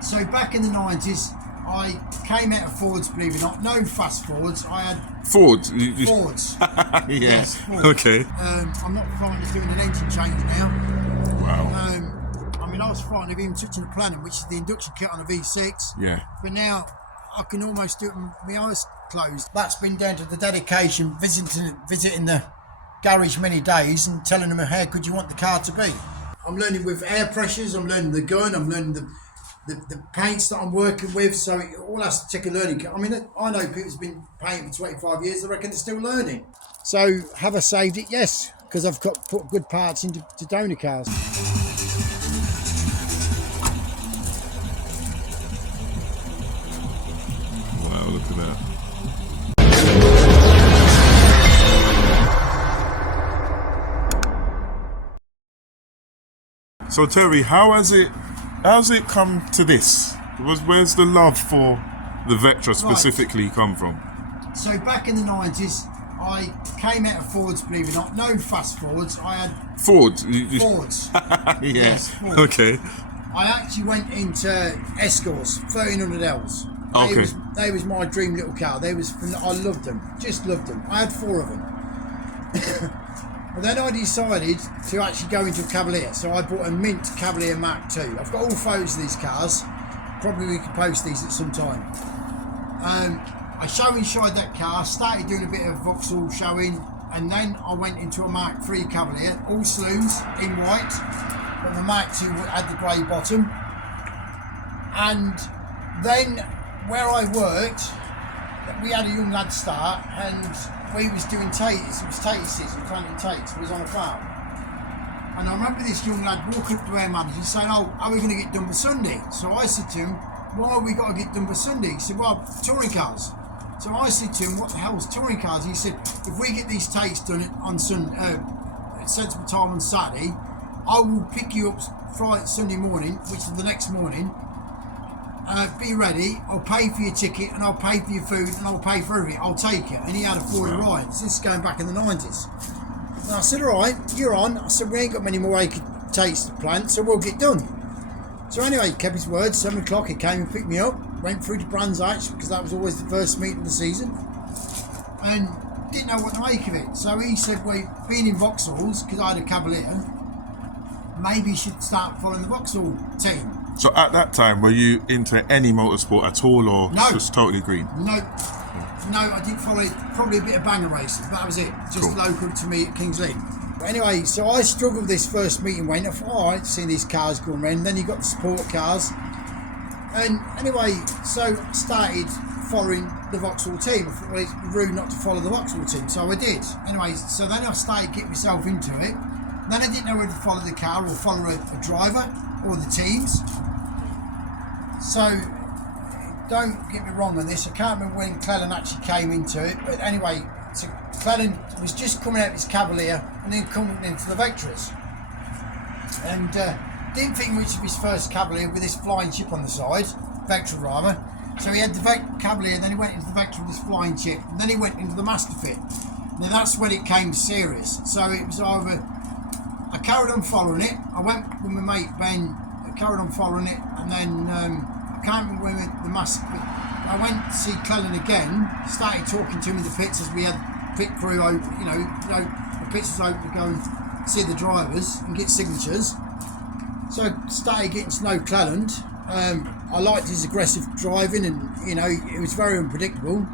So back in the 90s, I came out of Fords, believe it or not. No fast Fords. I had Fords. Fords. Yeah. Yes, Fords. Okay. I'm not frightened of doing an engine change now. Wow. I mean, I was frightened of even touching the planning, which is the induction kit on a V6. Yeah. But now I can almost do it with my eyes closed. That's been down to the dedication, visiting the garage many days and telling them how good you want the car to be. I'm learning with air pressures, I'm learning the gun, I'm learning the paints that I'm working with, so it all has to take a learning curve. I mean, I know people who've been painting for 25 years, I reckon they're still learning. So, have I saved it? Yes, because I've put good parts into donor cars. Wow, look at that. So Terry, how's it come to this? Where's the love for the Vectra specifically come from? So back in the 90s, I came out of Fords, believe it or not. No fast Fords. I had Fords. Fords. Yeah. Yes, Fords. Okay. I actually went into Escorts, 1300Ls. Okay. They was my dream little car. I loved them, just loved them. I had 4 of them. But then I decided to actually go into a Cavalier, so I bought a mint Cavalier Mark II. I've got all photos of these cars. Probably we could post these at some time. I show inside that car, started doing a bit of Vauxhall showing, and then I went into a Mark III Cavalier, all saloons in white, but the Mark II had the grey bottom. And then where I worked, we had a young lad start, and we was doing taties. It was taty season, planting tates. We was on a farm. And I remember this young lad walking up to our manager saying, "Oh, are we going to get done by Sunday?" So I said to him, "Why have we got to get done by Sunday?" He said, "Well, touring cars." So I said to him, "What the hell's touring cars?" He said, "If we get these tates done on Sunday, at sensible time on Saturday, I will pick you up Sunday morning, which is the next morning. Be ready, I'll pay for your ticket and I'll pay for your food and I'll pay for everything, I'll take it." And he had a Ford Orion. This is going back in the 90s. And I said, "All right, you're on." I said, "We ain't got many more acre tates to plant, so we'll get done." So anyway, he kept his word. 7 o'clock he came and picked me up, went through to Brands Hatch, because that was always the first meeting of the season, and didn't know what to make of it. So he said, "Well, being in Vauxhalls, because I had a Cavalier, maybe you should start following the Vauxhall team." So at that time, were you into any motorsport at all, or No. just totally green? No, I didn't follow it. Probably a bit of banger racing, but that was it. Just Cool. local to me at Kings Lynn. But anyway, so I struggled with this first meeting. Went, I thought, all right, seeing these cars going around. Then you got the support cars, and anyway, so started following the Vauxhall team. I thought, well, it's rude not to follow the Vauxhall team, so I did. Anyway, so then I started getting myself into it. Then I didn't know whether to follow the car or follow a driver or the teams. So, don't get me wrong on this, I can't remember when Cleland actually came into it, but anyway, so Cleland was just coming out of his Cavalier and then coming into the Vectras. And didn't think much of his first Cavalier with this flying chip on the side, Vectra rather. So he had the Cavalier, then he went into the Vectra with this flying chip, and then he went into the Master Fit. Now that's when it came serious. So it was either, I carried on following it, I went with my mate Ben, carried on following it, and then I can't remember when the master. I went to see Cleland again. Started talking to him in the pits as we had pit crew open. The pits was open to go and see the drivers and get signatures. So I started getting to know Cleland. I liked his aggressive driving, and it was very unpredictable.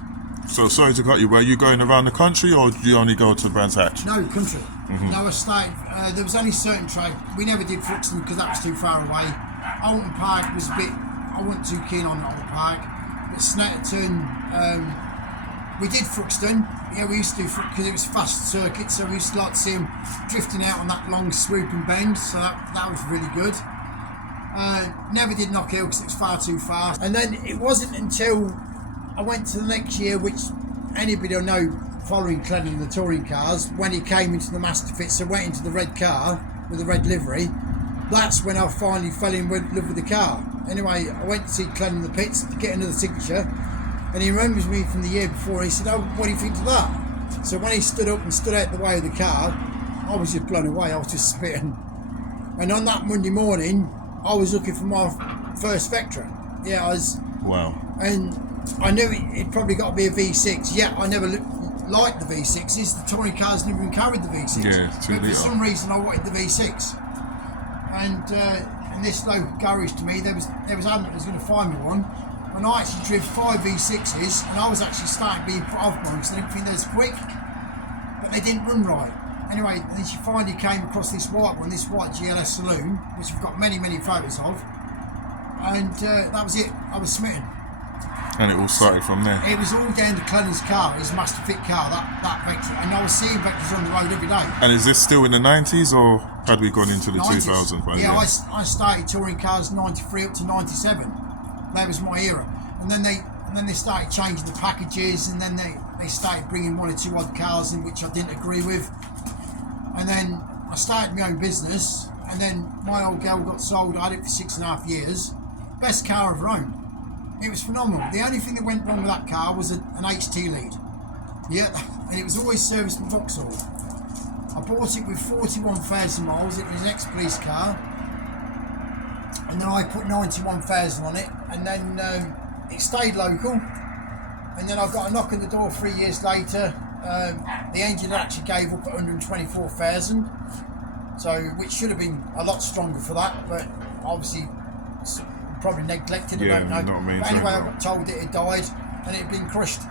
So sorry to cut you. Were you going around the country, or did you only go to Brands Hatch? No, country. No, I started. There was only certain track. We never did Fruxton because that was too far away. Alton Park was a bit. I wasn't too keen on Alton Park. But Snetterton, we did Fruxton. Yeah, we used to do because it was fast circuit, so we used to like to see him drifting out on that long swooping bend. So that was really good. Never did Knock Hill because it was far too fast. And then it wasn't until I went to the next year, which anybody will know following Cleland in the touring cars, when he came into the Master Fit, so went into the red car with the red livery. That's when I finally fell in love with the car. Anyway, I went to see Cleland in the pits to get another signature, and he remembers me from the year before. He said, "Oh, what do you think of that?" So when he stood up and stood out the way of the car, I was just blown away. I was just spitting. And on that Monday morning, I was looking for my first Vectra. Yeah, I was. Wow. And I knew it probably got to be a V6. Yeah, I never liked the V6s. The touring cars never even carried the V6. Yeah, 2 but for litre. some reason I wanted the V6. And in this local garage to me, there was adamant I was going to find me one. And I actually drove 5 V6s, and I was actually starting being put off one because I didn't think they was quick. But they didn't run right. Anyway, then she finally came across this white one, this white GLS Saloon, which I've got many, many photos of. And that was it. I was smitten. And it all started from there. It was all down to Cleland's car, his master fit car, that Vectra. And I was seeing Vectras on the road every day. And is this still in the 90s, or had we gone into the 90s. 2000s? By Yeah, then? I started touring cars 93 up to 97. That was my era. And then they started changing the packages, and then they started bringing 1 or 2 odd cars in which I didn't agree with. And then I started my own business, and then my old girl got sold. I had it for 6.5 years. Best car I've owned. It was phenomenal. The only thing that went wrong with that car was an HT lead. Yeah, and it was always serviced from Vauxhall. I bought it with 41,000 miles. It was an ex-police car. And then I put 91,000 on it, and then it stayed local. And then I got a knock on the door 3 years later. The engine actually gave up at 124,000, so which should have been a lot stronger for that, but obviously probably neglected. I don't know. But anyway, I got told it had died and it had been crushed,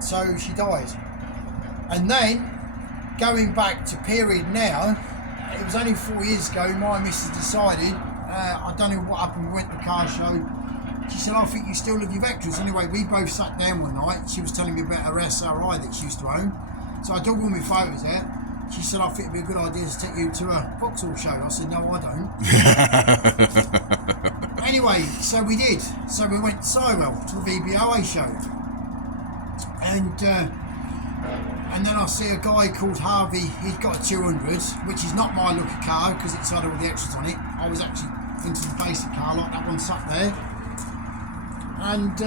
so she died. And then going back to period now, it was only 4 years ago. My missus decided, I don't know what happened. We went to the car show. She said, I think you still love your Vectras. Anyway, we both sat down one night. She was telling me about her SRI that she used to own. So I dug all my photos out. She said, I think it'd be a good idea to take you to a Vauxhall show. I said, no, I don't. Anyway, so we did. So we went to Sywell to the VBOA show. And then I see a guy called Harvey. He'd got a 200, which is not my lucky car because it's had all the extras on it. I was actually into the basic car like that one sat there. And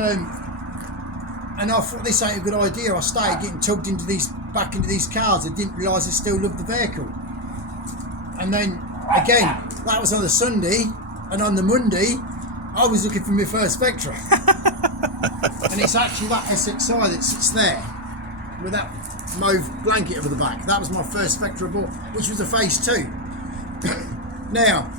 I thought this ain't a good idea. I started getting tugged back into these cars. I didn't realise I still loved the vehicle. And then again, that was on the Sunday, and on the Monday, I was looking for my first Vectra. And it's actually that SXI that sits there with that mauve blanket over the back. That was my first Vectra I bought, which was a Phase 2. Now,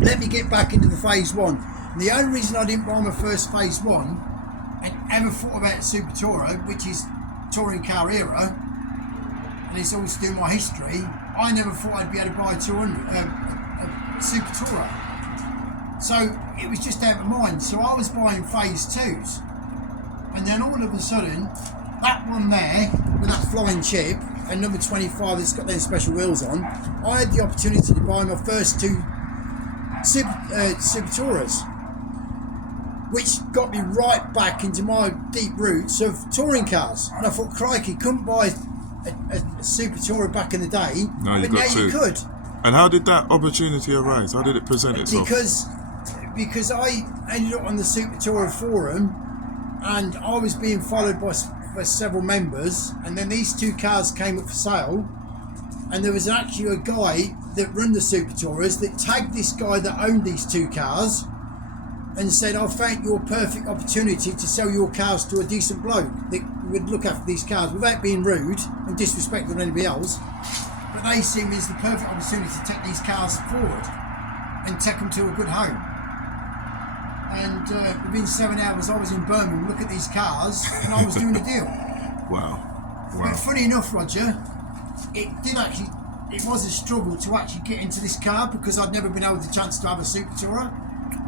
let me get back into the Phase 1. The only reason I didn't buy my first Phase 1 and ever thought about a Super Tourer, which is touring car era, and it's all to do with my history, I never thought I'd be able to buy a Super Tourer. So it was just out of my mind. So I was buying Phase 2s. And then all of a sudden, that one there, with that flying chip, and number 25 that's got those special wheels on, I had the opportunity to buy my first 2 Super Tourers, which got me right back into my deep roots of touring cars. And I thought, crikey, couldn't buy a Super Tourer back in the day, No, but now you could. And how did that opportunity arise? How did it present itself? Because I ended up on the Super Tourer forum, and I was being followed by several members, and then these 2 cars came up for sale, and there was actually a guy that run the Super Tourers that tagged this guy that owned these 2 cars and said, I found your perfect opportunity to sell your cars to a decent bloke that would look after these cars without being rude and disrespectful to anybody else. But they see me as the perfect opportunity to take these cars forward and take them to a good home. And within 7 hours I was in Birmingham looking at these cars and I was doing a deal. Wow. But funny enough, Roger, it was a struggle to actually get into this car because I'd never been able the chance to have a Super Tourer.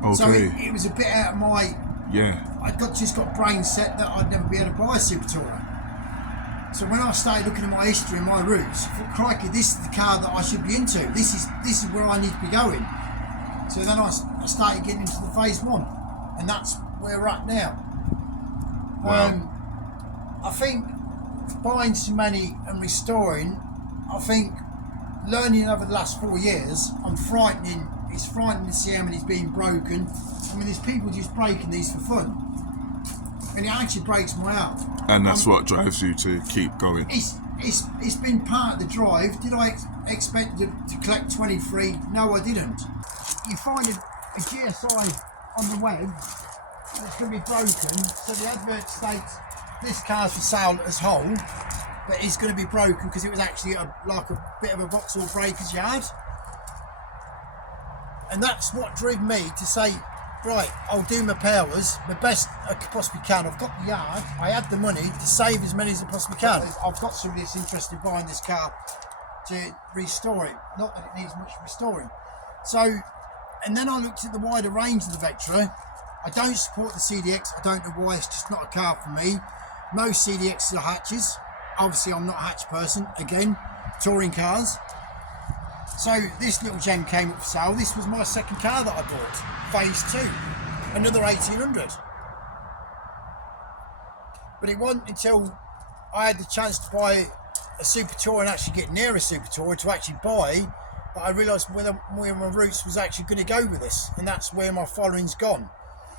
Okay. So it was a bit out of my... Yeah. I just got brain set that I'd never be able to buy a Super Tourer. So when I started looking at my history and my roots, I thought, crikey, this is the car that I should be into. This is where I need to be going. So then I started getting into the Phase 1, and that's where we're at now. Wow. I think buying so many and restoring, I think learning over the last 4 years, it's frightening to see how many's being broken. I mean, there's people just breaking these for fun. And it actually breaks my heart. And that's what drives you to keep going. It's been part of the drive. Did I expect to collect 23? No, I didn't. You find a GSI on the web that's going to be broken. So the advert states this car's for sale as whole, but it's going to be broken because it was actually like a bit of a Vauxhall breaker's yard. And that's what drove me to say, right, I'll do my powers, my best I possibly can. I've got the yard, I had the money to save as many as I possibly can. I've got somebody that's interested in buying this car to restore it. Not that it needs much restoring. So, and then I looked at the wider range of the Vectra. I don't support the CDX, I don't know why, it's just not a car for me. Most CDXs are hatches. Obviously I'm not a hatch person, again, touring cars. So this little gem came up for sale. This was my second car that I bought, phase 2, another 1800. But it wasn't until I had the chance to buy a Super Tourer and actually get near a Super Tourer to actually buy, that I realised where my roots was actually going to go with this, and that's where my following's gone.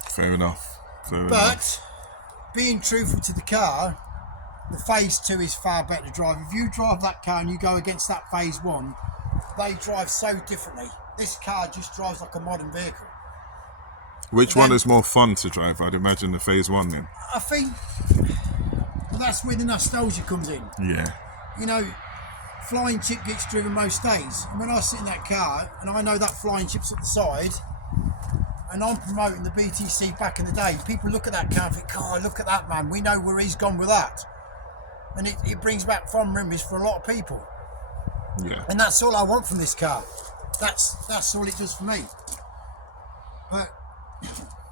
Fair enough. But being truthful to the car, the phase 2 is far better to drive. If you drive that car and you go against that phase 1, they drive so differently. This car just drives like a modern vehicle. Which one is more fun to drive? I'd imagine the phase 1 then. I think that's where the nostalgia comes in. Yeah. You know, flying chip gets driven most days. And when I sit in that car and I know that flying chip's at the side and I'm promoting the BTC back in the day, people look at that car and think, oh, look at that man, we know where he's gone with that. And it brings back fond memories for a lot of people. Yeah. And that's all I want from this car. That's all it does for me. But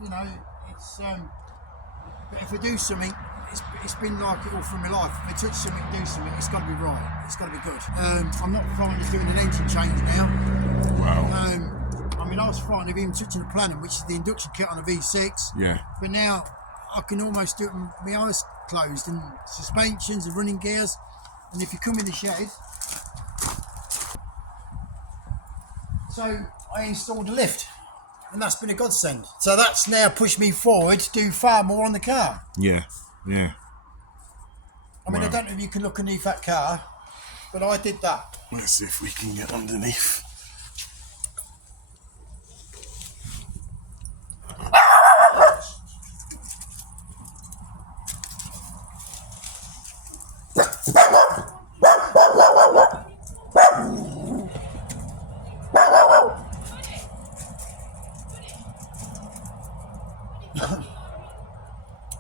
you know, it's but if I do something, it's been like it all through my life. If I touch something, do something, it's got to be right. It's got to be good. I'm not frightened of doing an engine change now. Wow. I mean, I was frightened of even touching the planning, which is the induction kit on a V6. Yeah. But now I can almost do it with my eyes closed, and suspensions and running gears. And if you come in the shed, so I installed a lift, and that's been a godsend. So that's now pushed me forward to do far more on the car. Yeah, yeah. I mean, I don't know if you can look underneath that car, but I did that. Let's see if we can get underneath.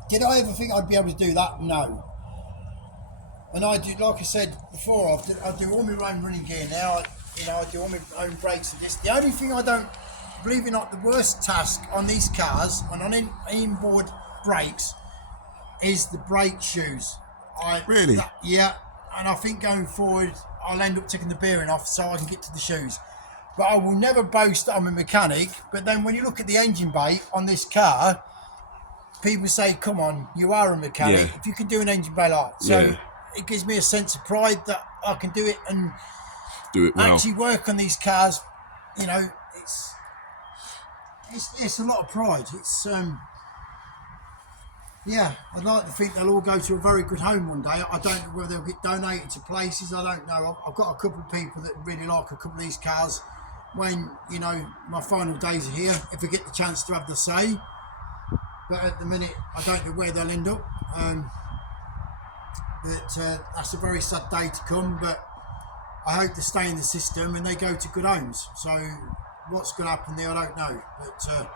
Did I ever think I'd be able to do that? No. And I do, like I said before, I do all my own running gear now. I do all my own brakes and this. The only thing I don't, believe it or not, the worst task on these cars and on inboard brakes is the brake shoes. Really? Yeah. And I think going forward, I'll end up taking the bearing off so I can get to the shoes. But I will never boast that I'm a mechanic. But then when you look at the engine bay on this car, people say, come on, you are a mechanic. Yeah. If you can do an engine bay like that. So it gives me a sense of pride that I can do it and do it well. Actually work on these cars. You know, it's a lot of pride. It's yeah, I'd like to think they'll all go to a very good home one day. I don't know whether they'll get donated to places. I don't know. I've got a couple of people that really like a couple of these cars. When, you know, my final days are here, if I get the chance to have the say. But at the minute, I don't know where they'll end up. That's a very sad day to come, but I hope they stay in the system and they go to good homes. So what's going to happen there, I don't know. But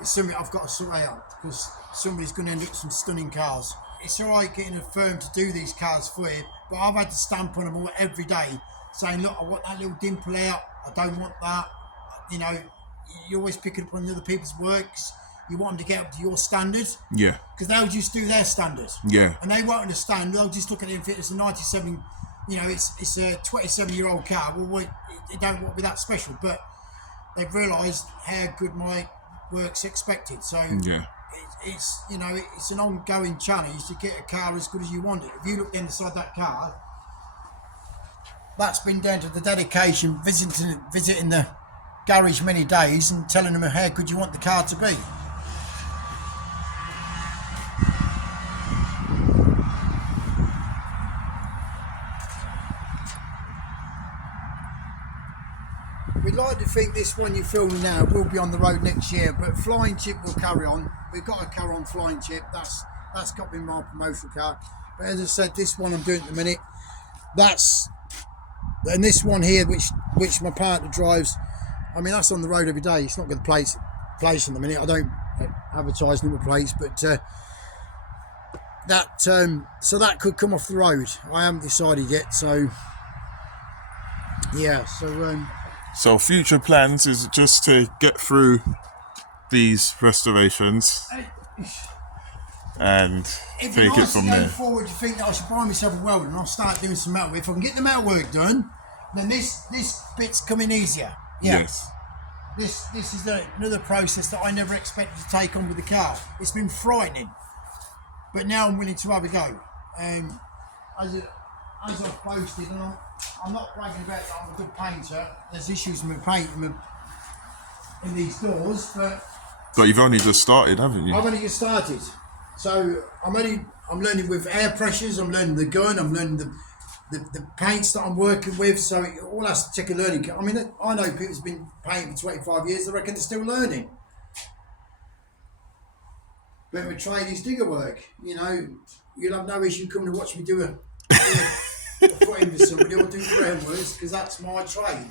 it's something I've got to sort out, because somebody's going to end up with some stunning cars. It's all right getting a firm to do these cars for you, but I've had to stamp on them all every day, saying, look, I want that little dimple out, I don't want that. You know, you're always picking up on other people's works. You want them to get up to your standards. Yeah. Because they'll just do their standards. Yeah. And they won't understand. They'll just look at it and think it's a 97, you know, it's a 27-year-old car. Well, it don't want to be that special. But they've realised how good my work's expected. So yeah, it's you know, it's an ongoing challenge to get a car as good as you want it. If you look inside that car, that's been down to the dedication, visiting the garage many days and telling them how good you want the car to be. We'd like like to think this one you're filming now will be on the road next year, but Flying Chip will carry on. We've got to carry on Flying Chip. That's got to be my promotional car. But as I said, this one I'm doing at the minute, and this one here, which my partner drives, I mean, that's on the road every day. It's not got the place in the minute. I don't advertise number plates, but so that could come off the road. I haven't decided yet. So yeah. So future plans is just to get through these restorations and It'd take be nice it from to go there. forward to think that I should buy myself a welder and I'll start doing some metal. If I can get the metal work done, then this bit's coming easier. Yeah. Yes. This is another process that I never expected to take on with the car. It's been frightening, but now I'm willing to have a go. As I've posted, and I'm not bragging about that I'm a good painter. There's issues with painting in these doors, but you've only just started, haven't you? I've only just started. So I'm learning with air pressures, I'm learning the gun, I'm learning the paints that I'm working with, so it all has to take a learning. I mean, I know people who've been painting for 25 years, I reckon they're still learning. But with trade is digger work, you know, you'll have no issue coming to watch me do a foot in for somebody or do groundworks, because that's my trade.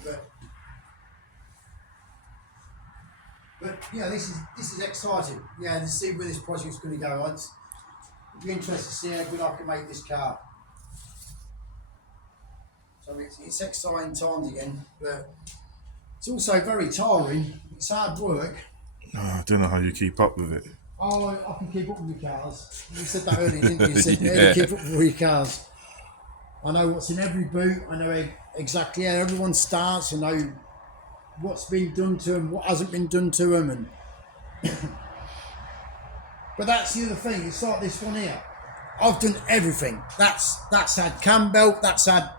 But yeah, this is exciting. Yeah, to see where this project's going to go. It'd be interesting to see how good I can make this car. So it's exciting times again, but it's also very tiring. It's hard work. Oh, I don't know how you keep up with it. Oh, I can keep up with your cars. You said that earlier, didn't you? You said Yeah. keep up with your cars. I know what's in every boot. I know exactly how everyone starts. I know what's been done to them, what hasn't been done to them, and but that's the other thing. It's like this one here. I've done everything. That's had cam belt. That's had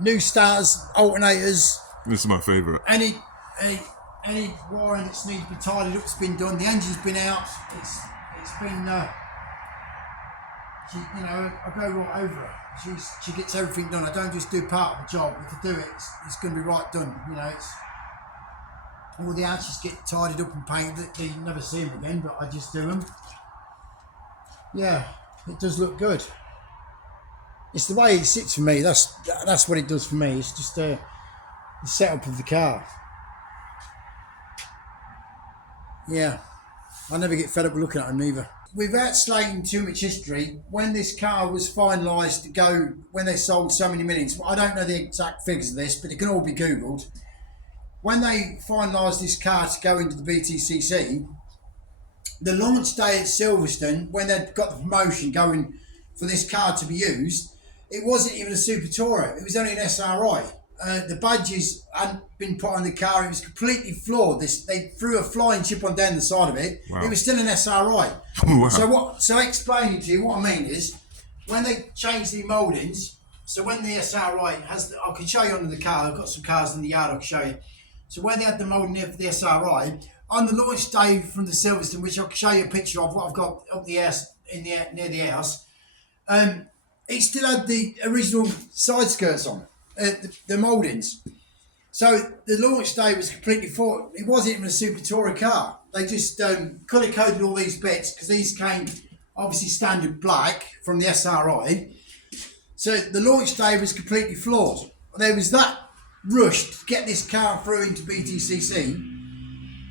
new starters, alternators. This is my favourite. Any wiring that's needs to be tidied up's been done. The engine's been out. It's been I go right over her. She gets everything done. I don't just do part of the job. If I do it, it's going to be right done. You know, it's all the arches get tidied up and painted. You never see them again, but I just do them. Yeah, it does look good. It's the way it sits for me. That's what it does for me. It's just the setup of the car. Yeah, I never get fed up with looking at them either. Without slating too much history, when this car was finalised to go, when they sold so many millions, I don't know the exact figures of this, but it can all be Googled. When they finalised this car to go into the BTCC, the launch day at Silverstone, when they'd got the promotion going for this car to be used, it wasn't even a Super Tourer, it was only an SRI. The badges hadn't been put on the car, it was completely flawed. They threw a flying chip on down the side of it. Wow. It was still an SRI. Wow. So explaining to you what I mean is, when they changed the mouldings, so when the SRI I can show you under the car, I've got some cars in the yard I can show you. So when they had the moulding there for the SRI, on the launch day from the Silverstone, which I can show you a picture of what I've got up the house, near the house, it still had the original side skirts on, the mouldings. So the launch day was completely full. It wasn't even a Super Tourer car. They just colour coded all these bits because these came obviously standard black from the SRI. So the launch day was completely flawed. There was that rush to get this car through into BTCC.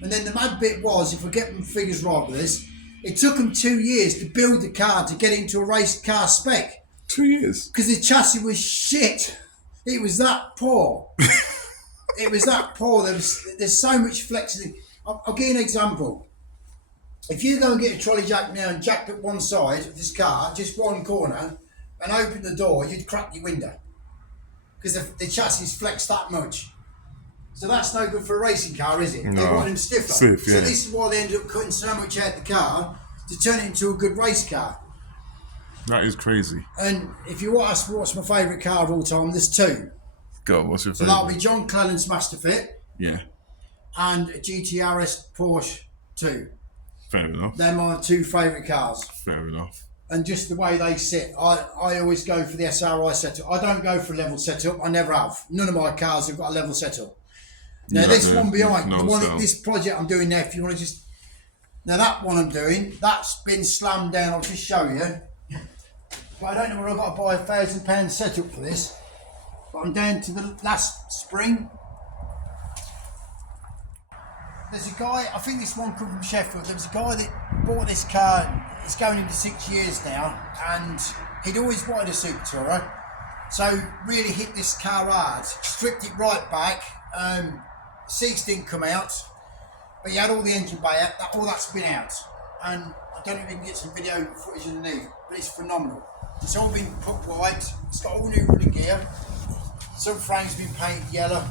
And then the mad bit was, if I get my figures right with this, it took them 2 years to build the car to get it into a race car spec. 2 years? Because the chassis was shit. It was that poor. It was that poor. There's so much flexibility. I'll give you an example. If you go and get a trolley jack now and jack at one side of this car, just one corner, and open the door, you'd crack your window. Because the chassis is flexed that much. So that's no good for a racing car, is it? No. They want them stiffer. Stiff, yeah. So this is why they ended up cutting so much out of the car to turn it into a good race car. That is crazy. And if you ask what's my favourite car of all time, there's two. Go, what's your So that'll favourite? be John Cleland's Master Fit Yeah, and a GTRS Porsche 2. fair enough. They're my two favourite cars. Fair enough. And just the way they sit, I always go for the SRI setup. I don't go for a level setup. I never have. None of my cars have got a level setup. Now this the one behind, the one, cell. this project I'm doing now, if you want to just, now that one I'm doing, that's been slammed down, I'll just show you. But I don't know where I've got to buy £1,000 setup for this. But I'm down to the last spring. There's a guy, I think this one come from Sheffield, there was a guy that bought this car, it's going into 6 years now, and he'd always wanted a Super Tourer. So really hit this car hard, stripped it right back, seats didn't come out, but he had all the engine bay out, all that's been out. And I don't know if you can get some video footage underneath, but it's phenomenal. It's all been put white, it's got all new running gear, subframe's been painted yellow,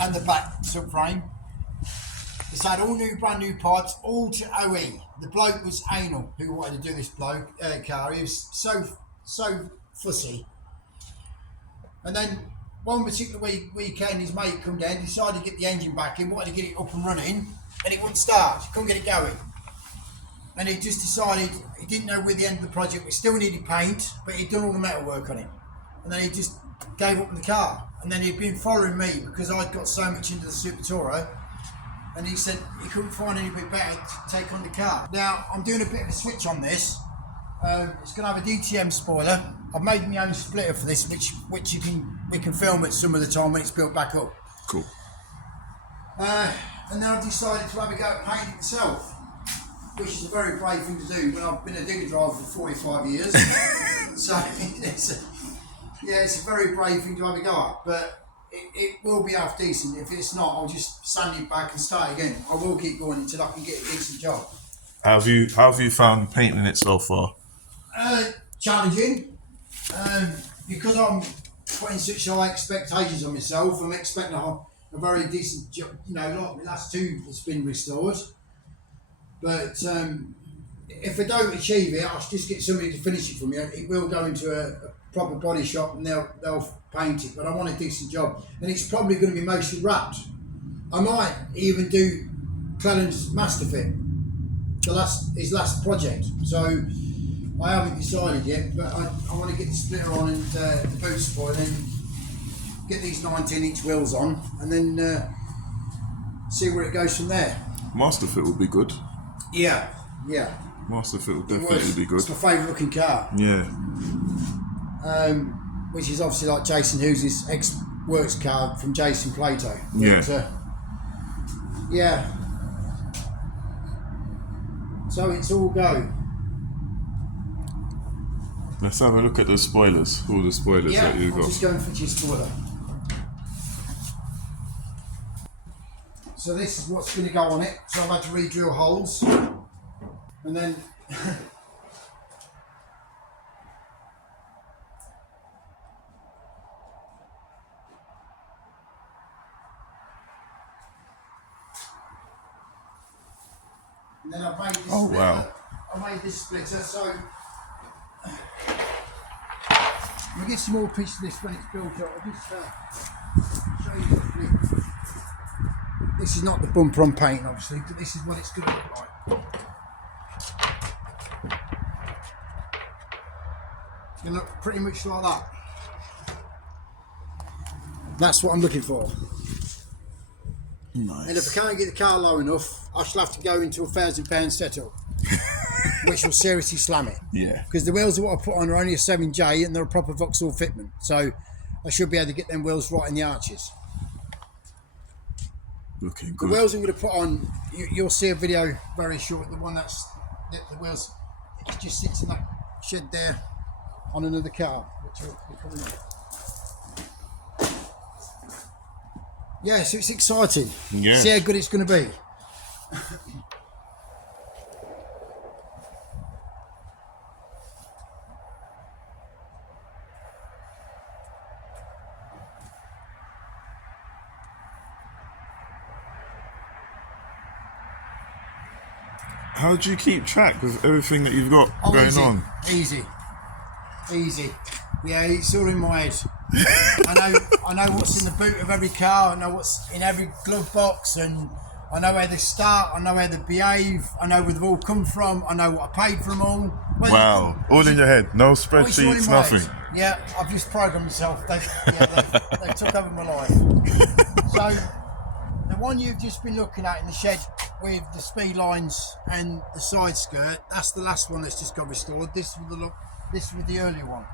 and the back subframe. It's had all new, brand new pods, all to OE. The bloke was anal who wanted to do this car. He was so fussy. And then one particular weekend, his mate come down, decided to get the engine back in, wanted to get it up and running, and it wouldn't start. He couldn't get it going. And he just decided he didn't know where the end of the project was. Still needed paint, but he'd done all the metal work on it. And then he just gave up on the car. And then he'd been following me because I'd got so much into the Super Tourer. And he said he couldn't find anybody better to take on the car. Now, I'm doing a bit of a switch on this. It's going to have a DTM spoiler. I've made my own splitter for this, which we can film it some of the time when it's built back up. Cool. And then I've decided to have a go at painting myself, which is a very brave thing to do when I've been a digger driver for 45 years. So it's a very brave thing to have a go at, but it will be half decent. If it's not, I'll just sand it back and start again. I will keep going until I can get a decent job. How have you found painting it so far? Challenging, because I'm putting such high expectations on myself. I'm expecting a very decent job. You know, like the last two that's been restored. But if I don't achieve it, I'll just get somebody to finish it for me. It will go into a proper body shop and they'll paint it. But I want a decent job, and it's probably going to be mostly wrapped. I might even do Cleland's master fit, his last project. So I haven't decided yet, but I want to get the splitter on and the boot spoiler, and get these 19-inch wheels on, and then see where it goes from there. Master fit would be good. Yeah. Master fit would definitely be good. It's my favourite looking car. Yeah. Which is obviously like Jason Hughes' ex-works car from Jason Plato. Yeah. But, yeah. So it's all go. Let's have a look at the spoilers. All the spoilers that you've got. I'll just go and fix your spoiler. So this is what's going to go on it. So I've had to re-drill holes, and then I've made this splitter. Wow. I made this splitter, so we'll get some more pieces of this when it's built up. I'll just show you the split. This is not the bumper I'm painting, obviously, but this is what it's going to look like. It's going to look pretty much like that. That's what I'm looking for. Nice. And if I can't get the car low enough, I shall have to go into £1,000 setup, which will seriously slam it. Yeah. Because the wheels that what I put on are only a 7J and they're a proper Vauxhall fitment, so I should be able to get them wheels right in the arches. Looking good. The wheels I'm going to put on, you'll see a video very short. The one that's the wheels, it just sits in that shed there on another car, which will be coming in. Yeah, so it's exciting. Yeah. See how good it's going to be. How do you keep track of everything that you've got going on? Easy. Yeah, it's all in my head. I know what's in the boot of every car. I know what's in every glove box, and I know where they start. I know how they behave. I know where they've all come from. I know what I paid for them all. Wow, all in your head. No spreadsheets, it's all in my nothing. head. Yeah, I've just programmed myself. They took over my life. So the one you've just been looking at in the shed with the speed lines and the side skirt, that's the last one that's just got restored. This was the earlier one,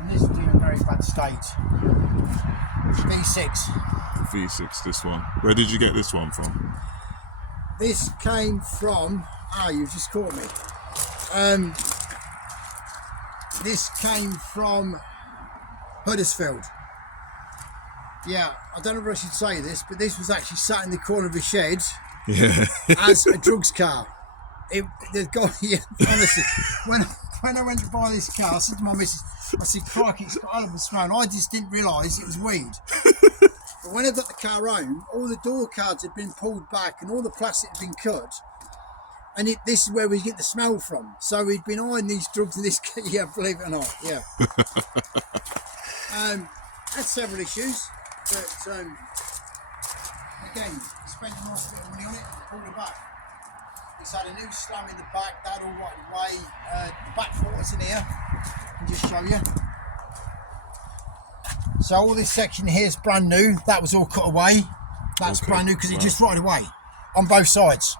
and this was in a very bad state. V6. V6, this one. Where did you get this one from? This came from, you've just caught me. This came from Huddersfield. Yeah, I don't know if I should say this, but this was actually sat in the corner of the shed as a drugs car. Honestly, when I went to buy this car, I said to my missus, I said, crikey, it's got a hell of a smell. And I just didn't realise it was weed. But when I got the car home, all the door cards had been pulled back and all the plastic had been cut. And this is where we get the smell from. So we'd been eyeing these drugs in this car, yeah, believe it or not, yeah. Had several issues, but again, spent a nice bit of money on it, pulled it back. It's had a new slam in the back, that all right away. The back forks in here, I can just show you. So all this section here is brand new. That was all cut away. That's brand new because it just rotted away on both sides.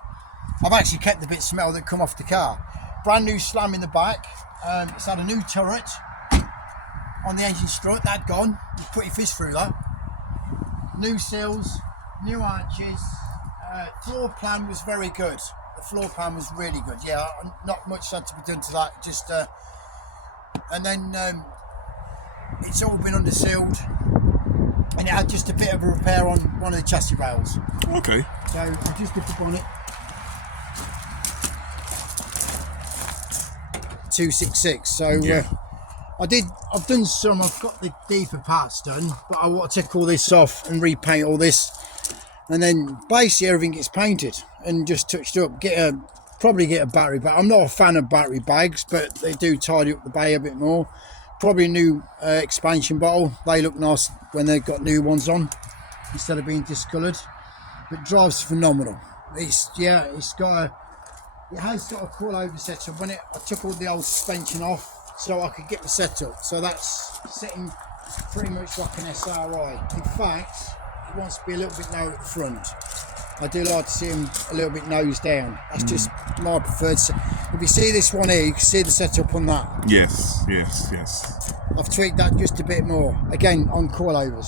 I've actually kept the bit of smell that come off the car. Brand new slam in the back. It's had a new turret on the engine strut. That gone. You put your fist through that. New sills, new arches. Floor plan was very good. The floor plan was really good. Yeah, not much had to be done to that. Just and then it's all been undersealed, and it had just a bit of a repair on one of the chassis rails. Okay. So I just did the bonnet. 266. So yeah. I've done some. I've got the deeper parts done, but I want to take all this off and repaint all this, and then basically everything gets painted and just touched up. Probably get a battery bag. I'm not a fan of battery bags, but they do tidy up the bay a bit more. Probably a new expansion bottle. They look nice when they've got new ones on instead of being discoloured. But drives phenomenal. It has got a coilover setup. I took all the old suspension off so I could get the setup. So that's sitting pretty much like an SRI. In fact, it wants to be a little bit lower at the front. I do like to see them a little bit nose down. That's just my preferred set. If you see this one here, you can see the setup on that. Yes. I've tweaked that just a bit more. Again, on coilovers.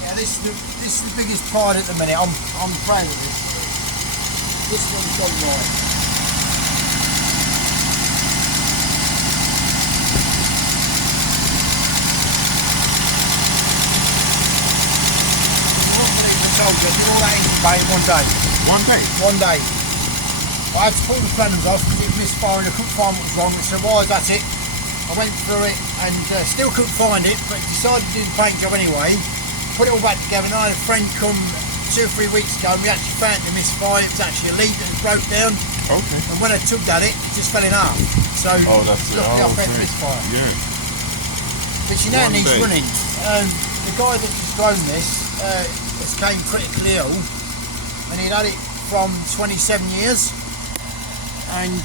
Yeah, this is the biggest pride at the minute. I'm proud of this. This one's gone right. I did all that engine bay in one day. One day. I had to pull the fenders off because it was misfiring. I couldn't find what was wrong. So why is that it? I went through it and still couldn't find it, but decided to do the paint job anyway. Put it all back together, and I had a friend come 2 or 3 weeks ago, and we actually found the misfire. It was actually a lead that was broke down. Okay. And when I tugged at it, it just fell in half. So that's it. Luckily I found the misfire. Yeah. But she now needs running. The guy that just grown this came critically ill, and he'd had it from 27 years, and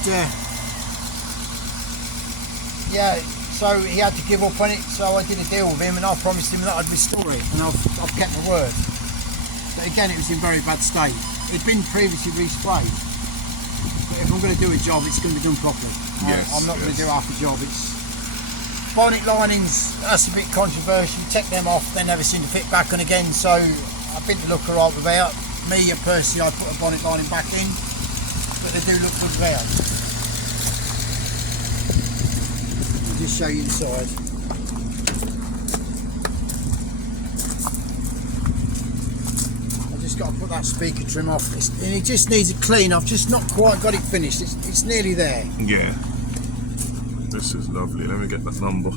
so he had to give up on it. So I did a deal with him, and I promised him that I'd restore it, and I've kept my word. But again, it was in very bad state. It'd been previously resprayed, but if I'm going to do a job, it's going to be done properly. I'm not going to do half a job. It's bonnet linings, that's a bit controversial. Take them off, they never seem to fit back on again, so I've been to look alright without. Me personally, I'd put a bonnet lining back in, but they do look good without. I'll just show you inside. I've just got to put that speaker trim off, and it just needs a clean. I've just not quite got it finished. It's nearly there. Yeah. This is lovely. Let me get that number.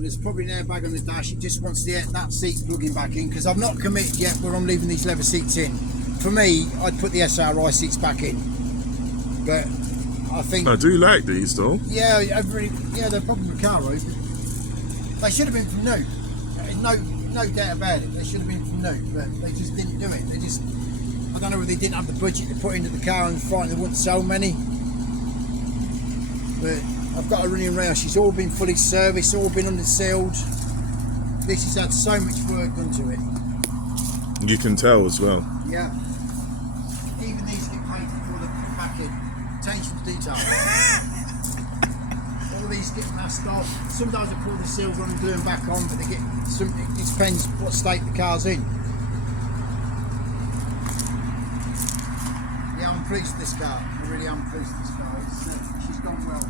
There's probably an airbag on the dash. It just wants that seat plugging back in, because I've not committed yet where I'm leaving these leather seats in. For me, I'd put the SRI seats back in, but I think I do like these though. Yeah, they're probably Recaro. They should have been from new. No doubt about it. They should have been from new, but they just didn't do it. I don't know if they didn't have the budget to put into the car and frightened they wouldn't sell many. But I've got a running race. It's all been fully serviced, all been undersealed. This has had so much work done to it. You can tell as well. Yeah. Even these get painted for the back end. Attention to detail. All these get masked off. Sometimes I pull the seals on and glue them back on, but they get some. It depends what state the car's in. Yeah, I'm pleased with this car. I really am pleased with this car. She's gone well.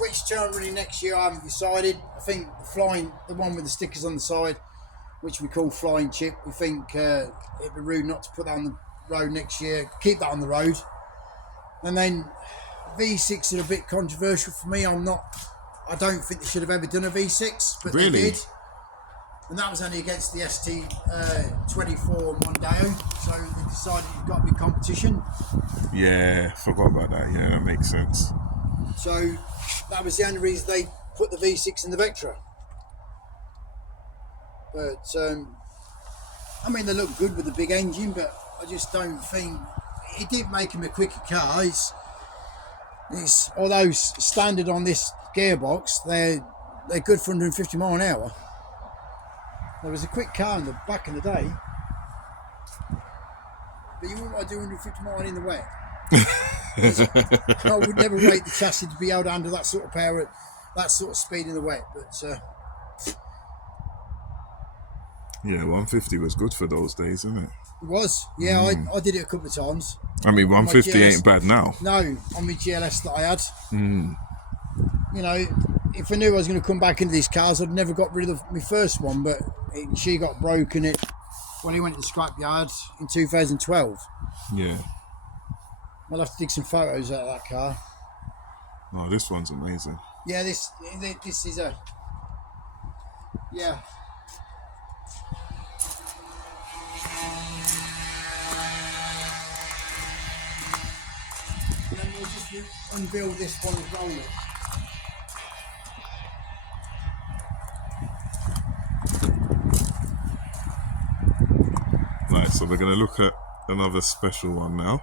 Which turn really next year I haven't decided. I think the one with the stickers on the side, which we call flying chip, we think it'd be rude not to put that on the road next year. Keep that on the road. And then V6 is a bit controversial for me. I don't think they should have ever done a V6, but really? they did. And that was only against the ST24 Mondeo, so they decided it's got to be competition. Yeah, forgot about that. Yeah, that makes sense. So that was the only reason they put the V6 in the Vectra. But I mean, they look good with the big engine, but I just don't think it did make him a quicker car. It's although standard on this gearbox, they're good for 150 mile an hour. There was a quick car in the back in the day, but you wouldn't want to do 150 mile in the wet. I would never rate the chassis to be able to handle that sort of power, that sort of speed in the wet. But yeah, 150 was good for those days, isn't it? it was. Yeah, I did it a couple of times. I mean, 150 ain't bad now. No, on my GLS that I had. You know, if I knew I was going to come back into these cars, I'd never got rid of my first one, but she got broken when he went to the scrapyard in 2012. Yeah. I'll have to dig some photos out of that car. Oh, this one's amazing. Yeah, this is a... Yeah. And then we'll just unbuild this one and roll it. Right, so we're going to look at another special one now.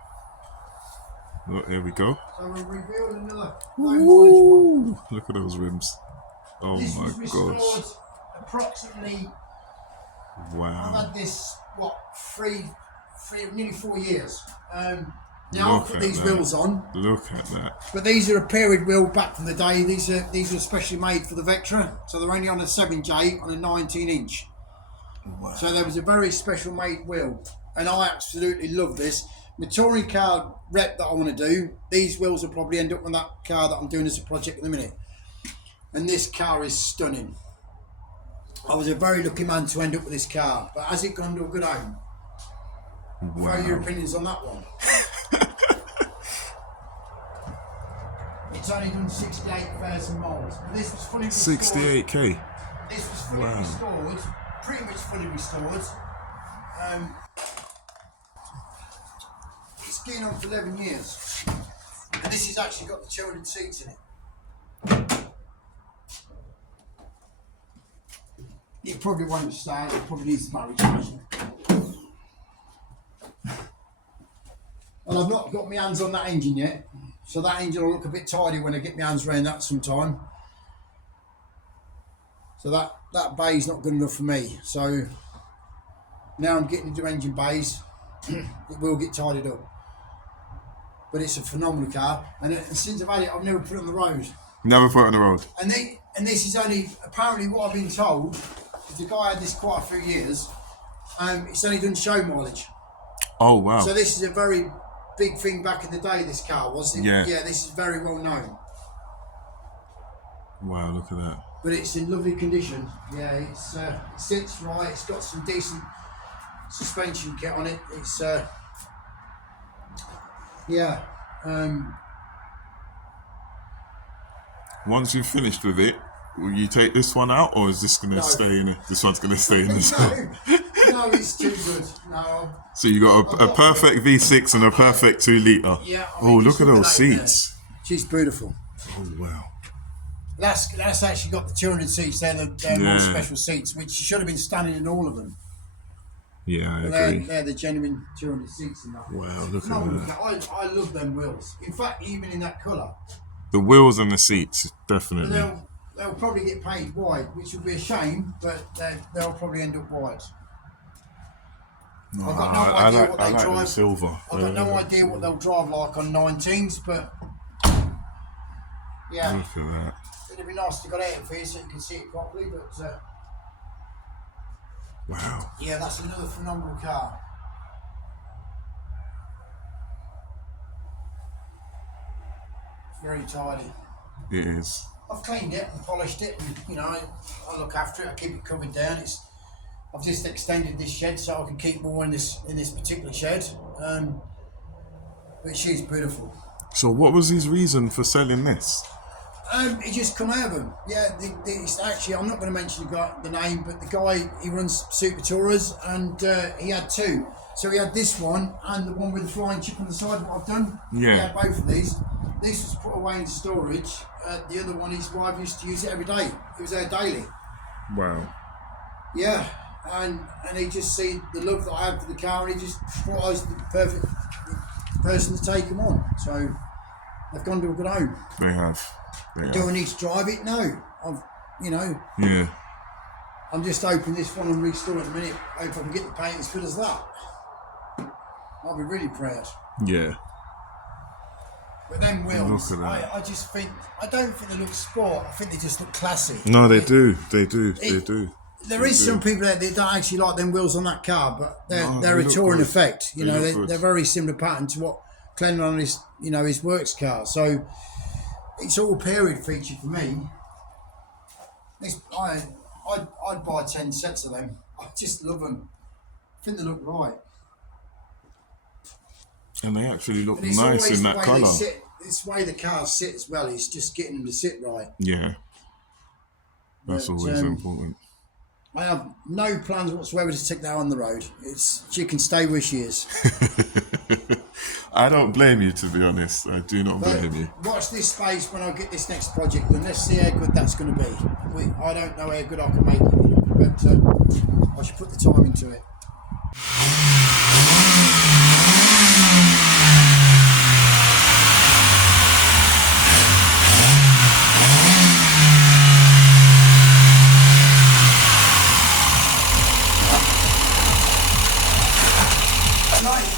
Oh, here we go. So we'll rebuild another low mileage one. Look at those rims. Oh This my was restored gosh. approximately... Wow. I've had this, nearly 4 years. Now I'll put these wheels on. Look at that. But these are a period wheel back from the day. These are specially made for the Vectra. So they're only on a 7J on a 19-inch. Wow. So there was a very special made wheel. And I absolutely love this. My touring car rep that I want to do, these wheels will probably end up on that car that I'm doing as a project in a minute. And this car is stunning. I was a very lucky man to end up with this car. But has it gone to a good home? Wow. Throw your opinions on that one. It's only done 68,000 miles. And this was fully restored. 68k. This was fully restored, pretty much fully restored. It's been on for 11 years. And this has actually got the 200 seats in it. It probably won't start, it probably needs the marriage version. Well, I've not got my hands on that engine yet, so that engine will look a bit tidy when I get my hands around that sometime. So that bay's not good enough for me. So now I'm getting into engine bays, it will get tidied up. But it's a phenomenal car, and since I've had it, I've never put it on the road. Never put it on the road. And this is only, apparently what I've been told, if the guy had this quite a few years, it's only done show mileage. Oh, wow. So this is a very big thing back in the day, this car was. Yeah. Yeah, this is very well known. Wow, look at that. But it's in lovely condition. Yeah, it sits right, it's got some decent suspension kit on it. It's, yeah. Once you've finished with it, will you take this one out, or is this going to stay in it? This one's going to stay in this one. No, it's too good. No. So you got a perfect V6 and a perfect 2 litre. Yeah. Oh, look at those seats. She's beautiful. Oh wow. That's actually got the 200 seats. They're more special seats, which should have been standing in all of them. Yeah, I agree. They're the genuine 200 seats in that. Wow, look at that. I love them wheels. In fact, even in that colour. The wheels and the seats, definitely. They'll probably get painted white, which will be a shame, but they'll probably end up white. No, I've got no idea what they drive. Silver. I've got no idea what they'll drive like on 19s, but yeah. Look at that. It'd be nice to get out for you so you can see it properly, but wow. Yeah, that's another phenomenal car. It's very tidy. It is. I've cleaned it and polished it, and I look after it. I keep it covered down. I've just extended this shed so I can keep more in this particular shed. But she's beautiful. So what was his reason for selling this? It just come out of him. Yeah, it's actually, I'm not going to mention the name, but the guy, he runs Super Tourers, and he had two. So he had this one and the one with the flying chip on the side, what I've done. Yeah. He had both of these. This was put away in storage. The other one, his wife used to use it every day. It was there daily. Wow. Yeah, and he just see the love that I have for the car, and he just thought I was the perfect person to take him on. So they've gone to a good home. They have. Do I need to drive it? No. Yeah. I'm just hoping this one and restore it in a minute. Hope I can get the paint as good as that. I'll be really proud. Yeah. But them wheels, I just think, I don't think they look sport. I think they just look classy. No, they do. They do. There is some people that they don't actually like them wheels on that car, but they're a touring effect. They're very similar pattern to what Cleland on his works car. So it's all period feature for me. I'd buy 10 sets of them. I just love them. I think they look right. And they actually look nice in that colour. It's the way the cars sit as well. It's just getting them to sit right. Yeah. That's always important. I have no plans whatsoever to take that on the road. She can stay where she is. I don't blame you, to be honest. I do not blame you. Watch this space when I get this next project, and let's see how good that's going to be. I don't know how good I can make it, but I should put the time into it.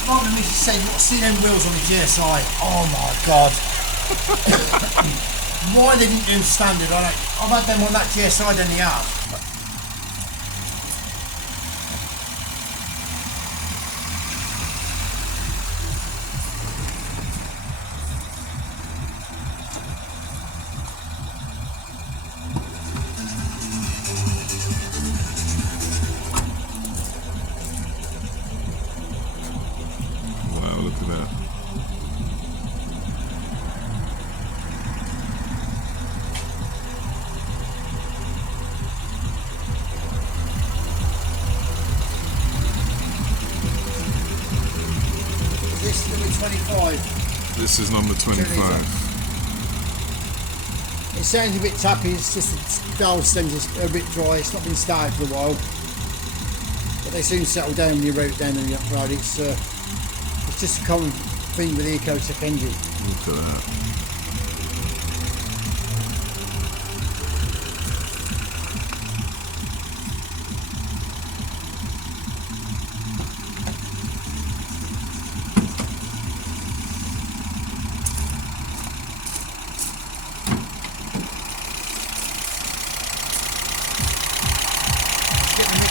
Like me saying, see them wheels on the GSI. Oh my god! Why they didn't do them standard? I've had them on that GSI down the yard. This is number 25. It sounds a bit tappy, it's just the valve stems are a bit dry, it's not been started for a while. But they soon settle down when you route down on the road. It's just a common thing with the Ecotec engine. Look at that.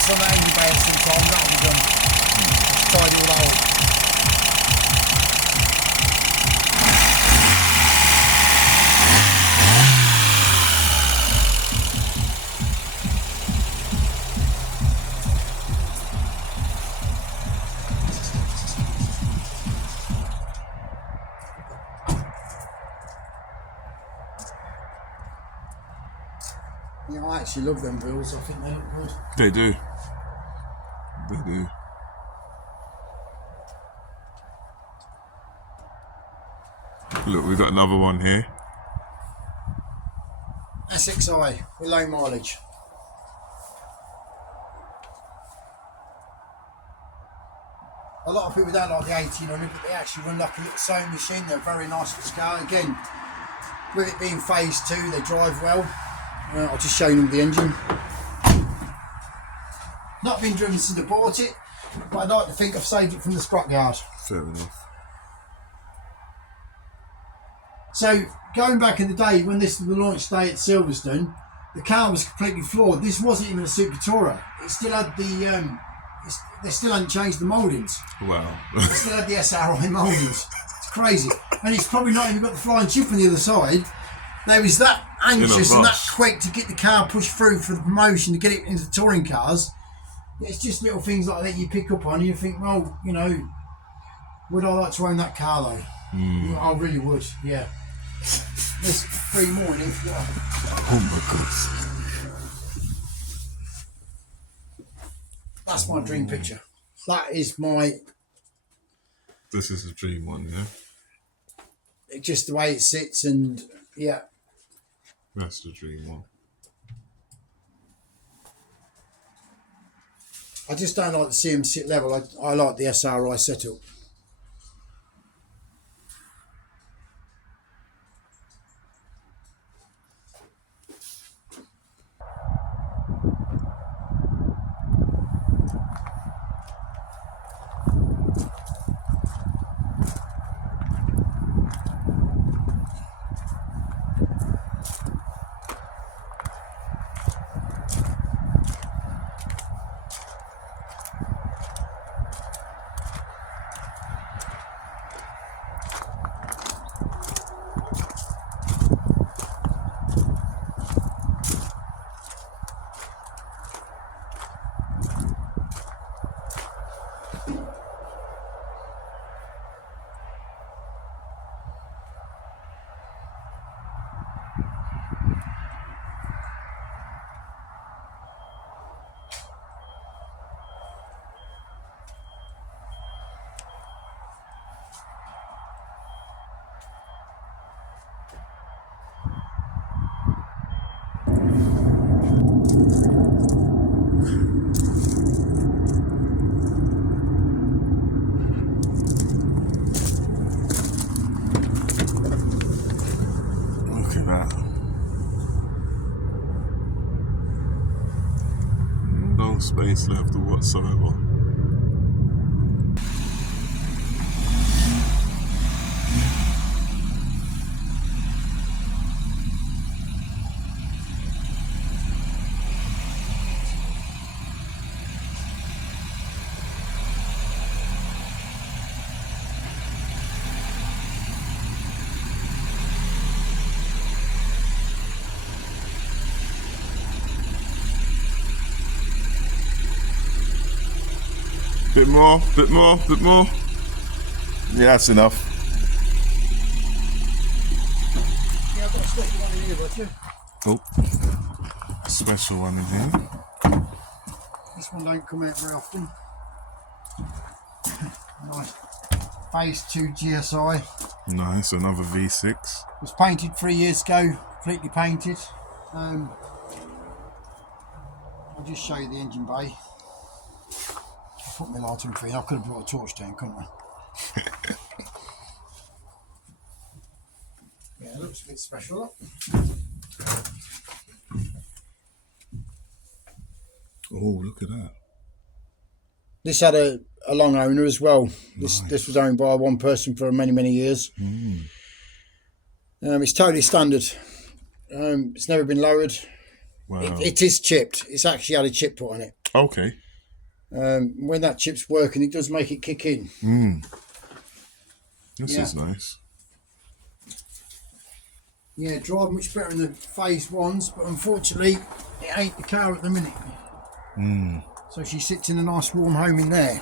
On that engine bay sometime, that'll be done. Tidy all that up. Yeah, I actually love them wheels. I think they look good. They do. They do. Look, we've got another one here. SXI with low mileage. A lot of people don't like the 1800, but they actually run like a little sewing machine. They're very nice for scale. Again, with it being phase 2, they drive well. I'll just show you the engine. Not been driven since I bought it, but I'd like to think I've saved it from the scrapyard. Fair enough. So, going back in the day when this was the launch day at Silverstone, the car was completely flawed. This wasn't even a Super Tourer. It still had the, they still hadn't changed the mouldings. Wow. It still had the SRI mouldings. It's crazy. And it's probably not even got the flying chip on the other side. They was that anxious and that quick to get the car pushed through for the promotion, to get it into the touring cars. It's just little things like that you pick up on and you think, well, you know, would I like to own that car though? I really would, yeah. There's 3 more in here. Oh my God. That's my dream picture. That is my... This is a dream one, yeah? Just the way it sits and, yeah. That's the dream one. I just don't like to see them sit level. I like the SRI setup. No space left whatsoever. Bit more, bit more, bit more. Yeah, that's enough. Yeah, I've got a special one in here, but you. Oh, special one in here. This one don't come out very often. Nice. Phase 2 GSI. Nice, another V6. It was painted 3 years ago, completely painted. I'll just show you the engine bay. I put my light on for you. I could have brought a torch down, couldn't I? Yeah, it looks a bit special. Look. Oh, look at that. This had a long owner as well. This was owned by one person for many years. It's totally standard. It's never been lowered. Wow. It is chipped. It's actually had a chip put on it. Okay. When that chip's working, it does make it kick in. This is nice. Yeah, drive much better than the phase 1s, but unfortunately, it ain't the car at the minute. So she sits in a nice warm home in there.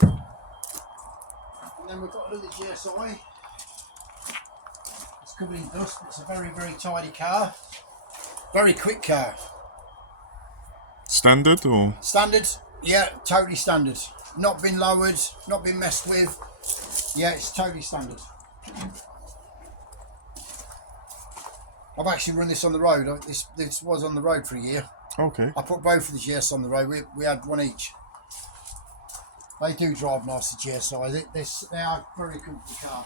And then we've got another GSI. It's covered in dust, but it's a very tidy car. Very quick car. Standard or? Standard, yeah, totally standard. Not been lowered, not been messed with. Yeah, it's totally standard. I've actually run this on the road. This was on the road for a year. Okay. I put both of the GS on the road. We had one each. They do drive nice, the GSI. They are very comfortable car.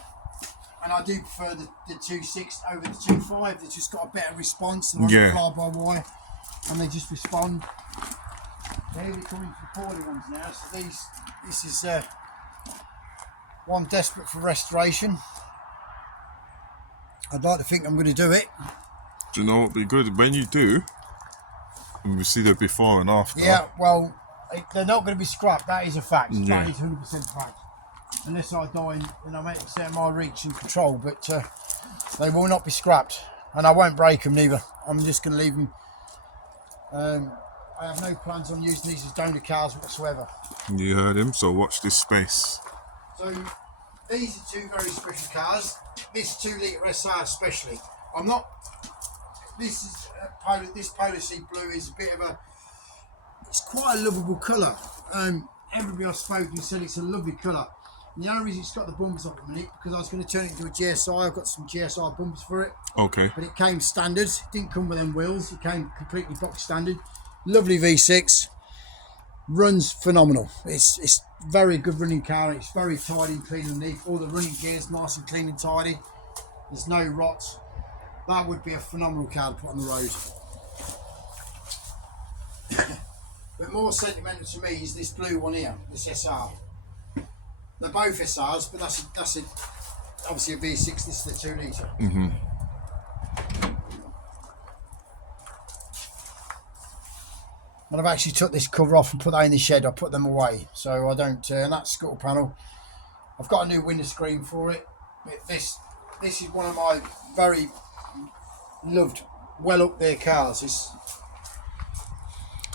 And I do prefer the 2.6 over the 2.5. They've just got a better response than the fly-by-wire. And they just respond. Here we come into the poorly ones now. So this is one desperate for restoration. I'd like to think I'm going to do it. Do you know what would be good? When you do, and we see the before and after. Yeah, well, they're not going to be scrapped. That is a fact. Yeah. That is 100% fact. Unless I die and I make it out of my reach and control. But they will not be scrapped. And I won't break them neither. I'm just going to leave them. I have no plans on using these as donor cars whatsoever. You heard him, so watch this space. So these are two very special cars. This 2 litre SR especially. I'm not. This is this Polo Sea Blue is a bit of a. It's quite a lovable colour. Everybody I've spoken to said it's a lovely colour. And the only reason it's got the bumpers on the minute because I was going to turn it into a GSI. I've got some GSI bumpers for it. Okay. But it came standard. It didn't come with them wheels. It came completely box standard. Lovely V6. Runs phenomenal. It's very good running car. It's very tidy and clean underneath. All the running gears nice and clean and tidy. There's no rots. That would be a phenomenal car to put on the road. But more sentimental to me is this blue one here, this SR. They're both SRs, but that's obviously a V6. This is the 2 litre. Mm-hmm. And I've actually took this cover off and put that in the shed. I put them away, so I don't. And that scuttle panel, I've got a new window screen for it. This is one of my very loved, well up there cars.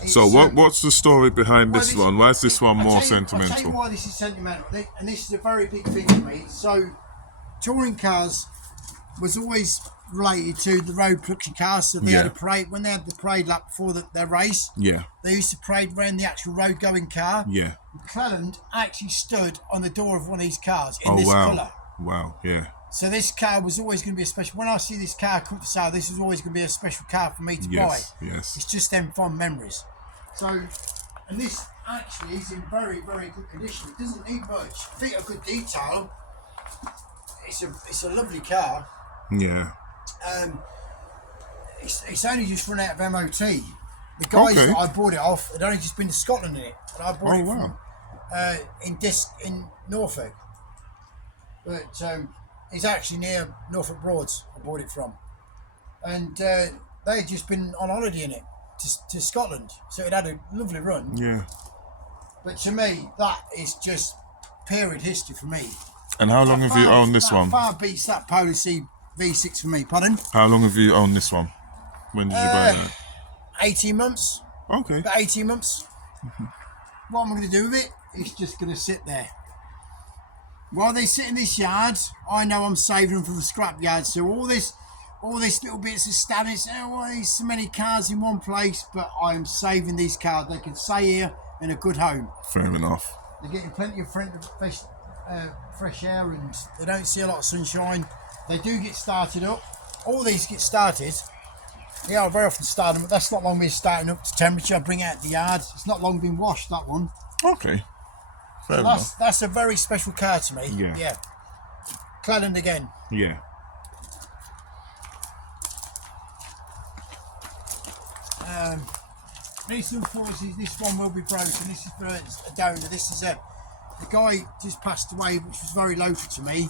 So what's the story behind this one? Why is this one more sentimental? I'll tell you why this is sentimental, and this is a very big thing for me. So, touring cars was always related to the road production cars. So they had a parade when they had the parade lap before their race. Yeah. They used to parade around the actual road going car. Yeah. Cleland actually stood on the door of one of these cars in this colour. Wow. Yeah. So this car was always going to be a special. When I see this car come for sale, this is always going to be a special car for me to buy. Yes. It's just them fond memories. So, and this actually is in very, very good condition. It doesn't need much. Feet are good detail. It's a lovely car. Yeah. It's only just run out of MOT. The guys that I bought it off had only just been to Scotland in it, and I bought it from in Norfolk. But it's actually near Norfolk Broads. I bought it from, and they had just been on holiday in it to Scotland, so it had a lovely run. Yeah. But to me, that is just period history for me. And how long have you owned this one? Far beats that Polo Sea V6 for me. Pardon? How long have you owned this one? When did you buy that? 18 months. Okay. About 18 months. What am I going to do with it? It's just going to sit there. While they sit in this yard, I know I'm saving them for the scrap yard. So all this little bits of standards, there's so many cars in one place, but I'm saving these cars. They can stay here in a good home. Fair enough. They're getting plenty of fresh air, and they don't see a lot of sunshine. They do get started up. All these get started. Yeah, I very often start them, but that's not long been starting up to temperature. I bring it out the yard. It's not long been washed, that one. Okay. Fair enough. That's a very special car to me. Yeah. Cleland again. Yeah. These unfortunately, this one will be broken. This is for a donor. This is the guy just passed away, which was very local to me.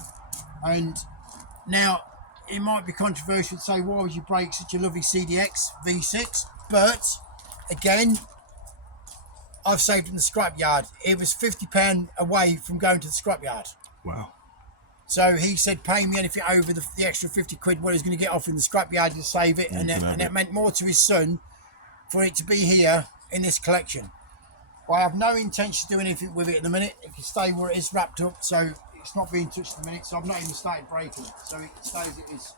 And now it might be controversial to say, why would you break such a lovely CDX V6? But again, I've saved it in the scrapyard. It was £50 away from going to the scrapyard. Wow. So he said, pay me anything over the extra 50 quid what he's going to get off in the scrapyard to save it. And it meant more to his son for it to be here in this collection. Well, I have no intention of doing anything with it at the minute. It can stay where it is wrapped up, so it's not being touched at the minute, so I've not even started breaking it, so it stays as it is.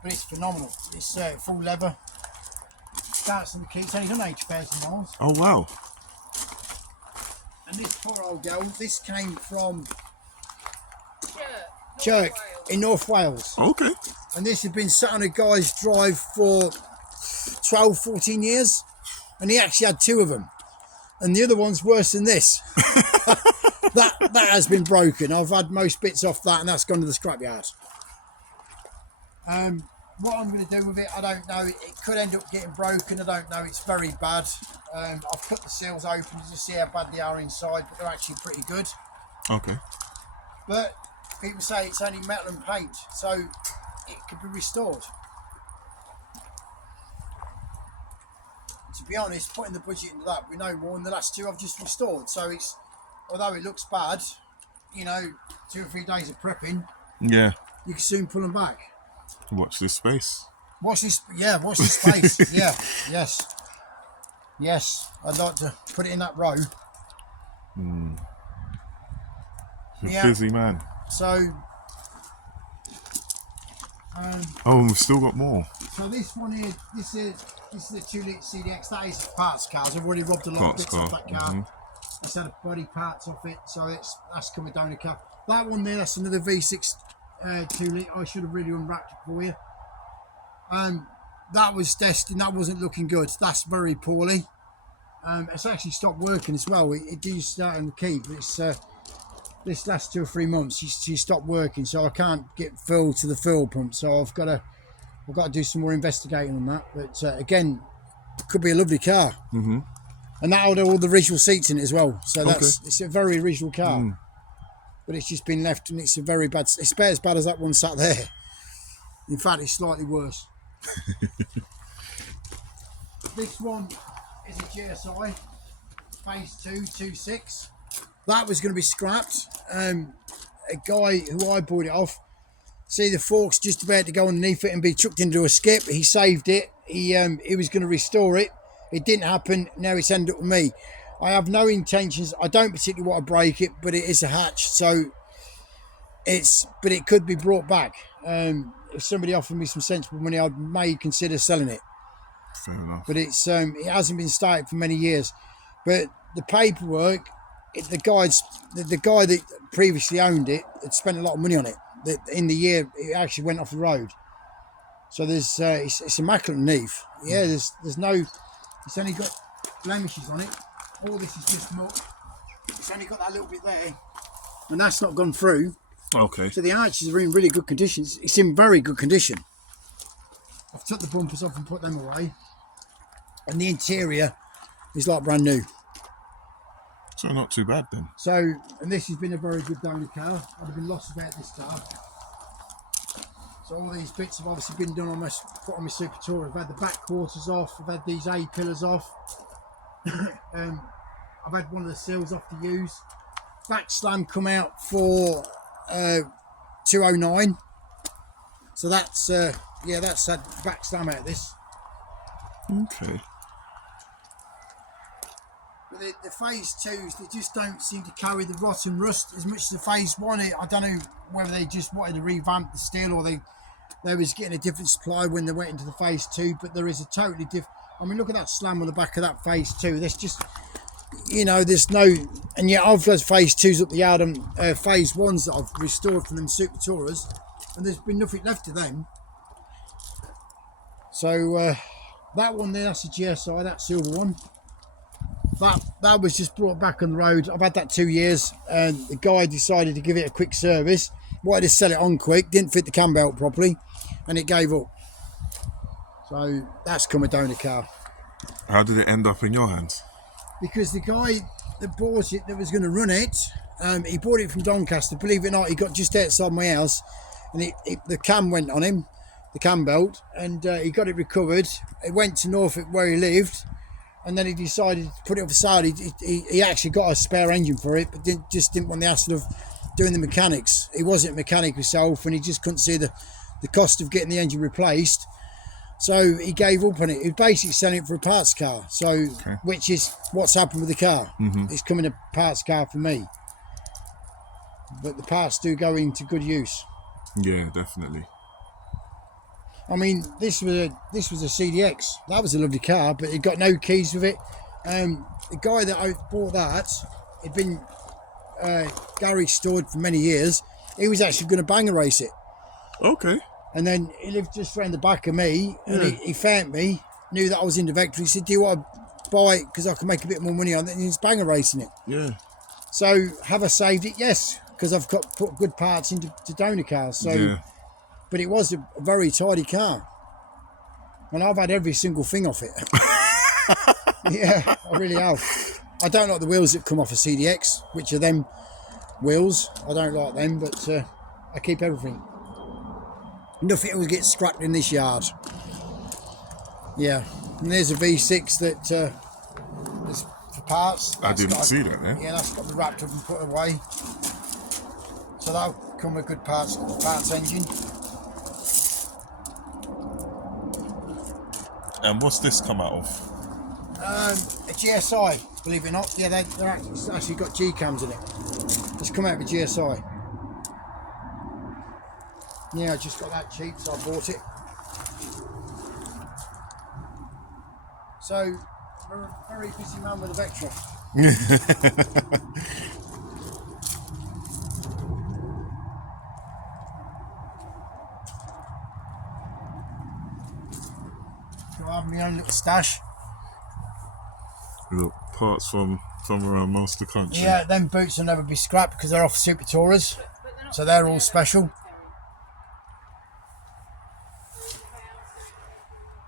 But it's phenomenal. It's full leather. starts on the key. It's only done 80,000 miles. Oh wow. And this poor old girl, this came from Chirk in North Wales. Okay. And this had been sat on a guy's drive for 12, 14 years. And he actually had 2 of them. And the other one's worse than this. that has been broken. I've had most bits off that, and that's gone to the scrapyard. What I'm going to do with it, I don't know. It could end up getting broken. I don't know. It's very bad. I've cut the seals open to see how bad they are inside, but they're actually pretty good. Okay. But people say it's only metal and paint, so it could be restored. To be honest, putting the budget into that, we know more than the last 2 I've just restored. So it's, although it looks bad, you know, 2 or 3 days of prepping, Yeah. you can soon pull them back. Watch this space. Watch this, yeah, watch this space. Yeah, yes, I'd like to put it in that row. You're a busy man. So, Oh, we've still got more. so this one here, this is a 2-litre CDX. That is parts cars. I've already robbed a lot of bits off that car. It's had body parts off it, so that's coming down the car. That one there, that's another V6 2-litre. I should have really unwrapped it for you. That was destined. That wasn't looking good. That's very poorly. It's actually stopped working as well. It did start in the key, but it's this last 2 or 3 months she stopped working, so I can't get fuel to the fuel pump. So I've got to do some more investigating on that. But again, it could be a lovely car. And that'll have all the original seats in it as well. So it's a very original car. But it's just been left, and it's a very bad. It's about as bad as that one sat there. In fact, it's slightly worse. This one is a GSI Phase 226. That was going to be scrapped. A guy who I bought it off, see the forks just about to go underneath it and be chucked into a skip. He saved it. He was going to restore it. It didn't happen. Now it's ended up with me. I have no intentions. I don't particularly want to break it, but it is a hatch, so but it could be brought back. If somebody offered me some sensible money, I may consider selling it. Fair enough. But it hasn't been started for many years. But the paperwork, the guy that previously owned it had spent a lot of money on it. In the year it actually went off the road. So there's it's immaculate underneath. Yeah, there's no. It's only got blemishes on it. All this is just muck. It's only got that little bit there, and that's not gone through. Okay. So the arches are in really good condition. It's in very good condition. I've took the bumpers off and put them away, and the interior is like brand new. So not too bad then. So, and this has been a very good donor car. I'd have been lost without this car. So all these bits have obviously been done on my Super Tourer. I've had the back quarters off. I've had these A pillars off. I've had one of the seals off to use. Back slam come out for 209. So that's that's had back slam out of this. Okay. But the Phase 2s, they just don't seem to carry the rot and rust as much as the Phase 1. I don't know whether they just wanted to revamp the steel, or they was getting a different supply when they went into the Phase 2, but there is a totally different. I mean, look at that slam on the back of that Phase 2. There's just, there's no, and yet I've got Phase 2s up the yard and Phase 1s that I've restored from them Super Tourers, and there's been nothing left of them. So that one there, that's a GSI, that silver one. That was just brought back on the road. I've had that 2 years, and the guy decided to give it a quick service. Wanted to sell it on quick, didn't fit the cam belt properly, and it gave up. So that's come down the car. How did it end up in your hands? Because the guy that bought it, that was going to run it, he bought it from Doncaster. Believe it or not, he got just outside my house, and the cam went on him, the cam belt, and he got it recovered. It went to Norfolk where he lived, and then he decided to put it off the side. He actually got a spare engine for it, but didn't want the hassle of doing the mechanics. He wasn't a mechanic himself, and he just couldn't see the cost of getting the engine replaced. So he gave up on it. He was basically selling it for a parts car. So, okay. Which is what's happened with the car. Mm-hmm. It's coming a parts car for me. But the parts do go into good use. Yeah, definitely. I mean, this was a CDX. That was a lovely car, but it got no keys with it. The guy that I bought that, it'd been garage stored for many years. He was actually going to banger race it, Okay. and then he lived just around the back of me, and Yeah. he found me, knew that I was into Vectra. He said, "Do you want to buy it because I can make a bit more money on it?" And he's banger racing it. Yeah. So have I saved it? Yes, because I've put good parts into donor cars. So, Yeah. but it was a very tidy car, and I've had every single thing off it. Yeah, I really have. I don't like the wheels that come off a CDX, which are them wheels. I don't like them, but I keep everything. Nothing will get scrapped in this yard. Yeah, and there's a V6 that is for parts. I didn't see that, yeah? Yeah, that's got to be wrapped up and put away. So that'll come with good parts engine. And what's this come out of? A GSI, believe it or not. Yeah, they're actually got G cams in it. It's come out of a GSI. Yeah, I just got that cheap, so I bought it. So, we're a very busy man with a Vectra. So I have my own little stash. Look, parts from around most of the country. Yeah, them boots will never be scrapped because they're off Super Tourers. So they're all special.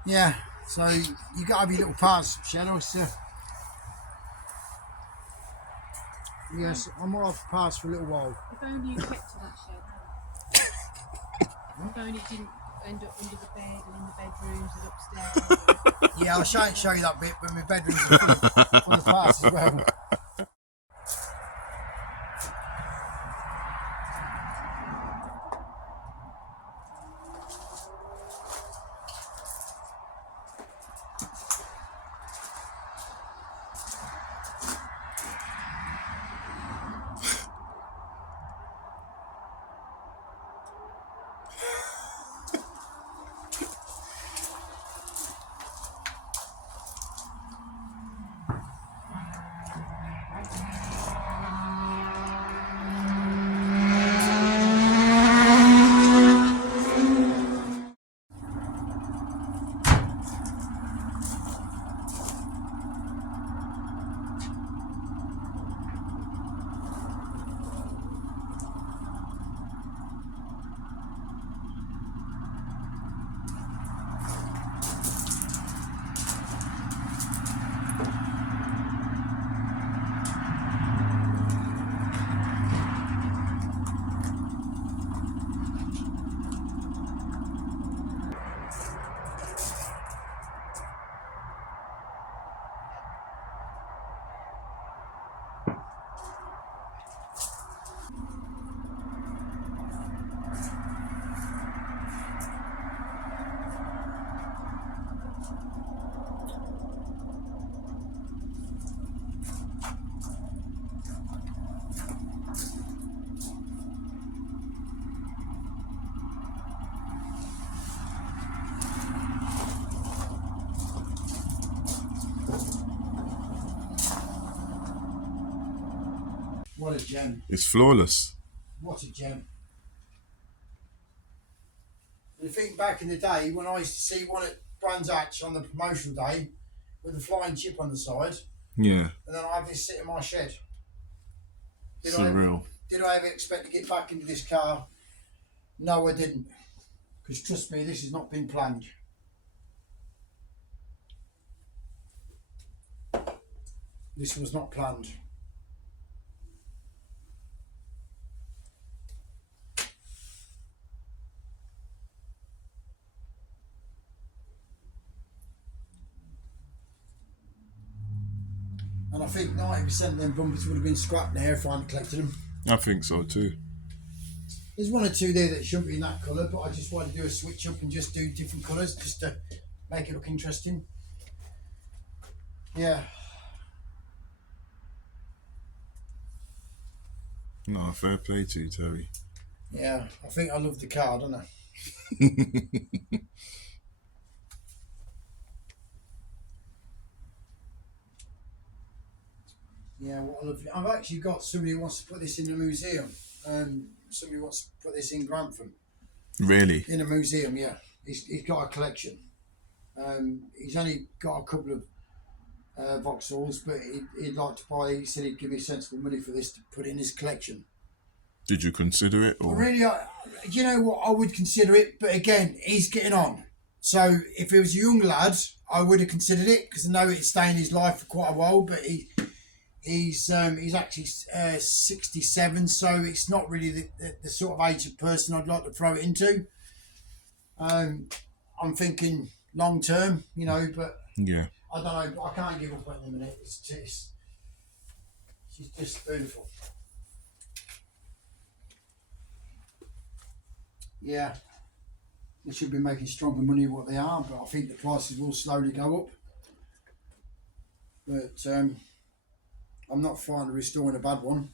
Yeah, so you got to have your little parts, Shadow. So yes, I'm more off parts for a little while. If only you kept to that shed. If only it didn't end up under the bed and in the bedrooms and upstairs. Yeah, I'll show you that bit, but my bedroom's full of parts as well. What a gem. It's flawless. What a gem. And I think back in the day when I used to see one at Brands Hatch on the promotional day with a flying chip on the side, Yeah. and then I have this sit in my shed. Surreal. Did I ever expect to get back into this car? No, I didn't. Because trust me, this has not been planned. This was not planned. And I think 90% of them bumpers would have been scrapped now if I hadn't collected them. I think so too. There's one or two there that shouldn't be in that colour, but I just wanted to do a switch up and just do different colours just to make it look interesting. Yeah. No, fair play to you, Terry. Yeah, I think I love the car, don't I? Yeah, what I love, I've actually got somebody who wants to put this in a museum. Somebody wants to put this in Grantham Really? in a museum. Yeah, he's got a collection. He's only got a couple of Vauxhalls, but he'd like to buy. He said he'd give me sensible money for this to put in his collection. Did you consider it? Or? Really, you know what? I would consider it, but again, he's getting on. So if he was a young lad, I would have considered it because I know it'd stay in his life for quite a while. But he's actually 67, so it's not really the sort of age of person I'd like to throw it into. I'm thinking long term, you know, but Yeah. I don't know. I can't give up on the minute. She's just beautiful. Yeah, they should be making stronger money than what they are, but I think the prices will slowly go up. But I'm not frightened of restoring a bad one.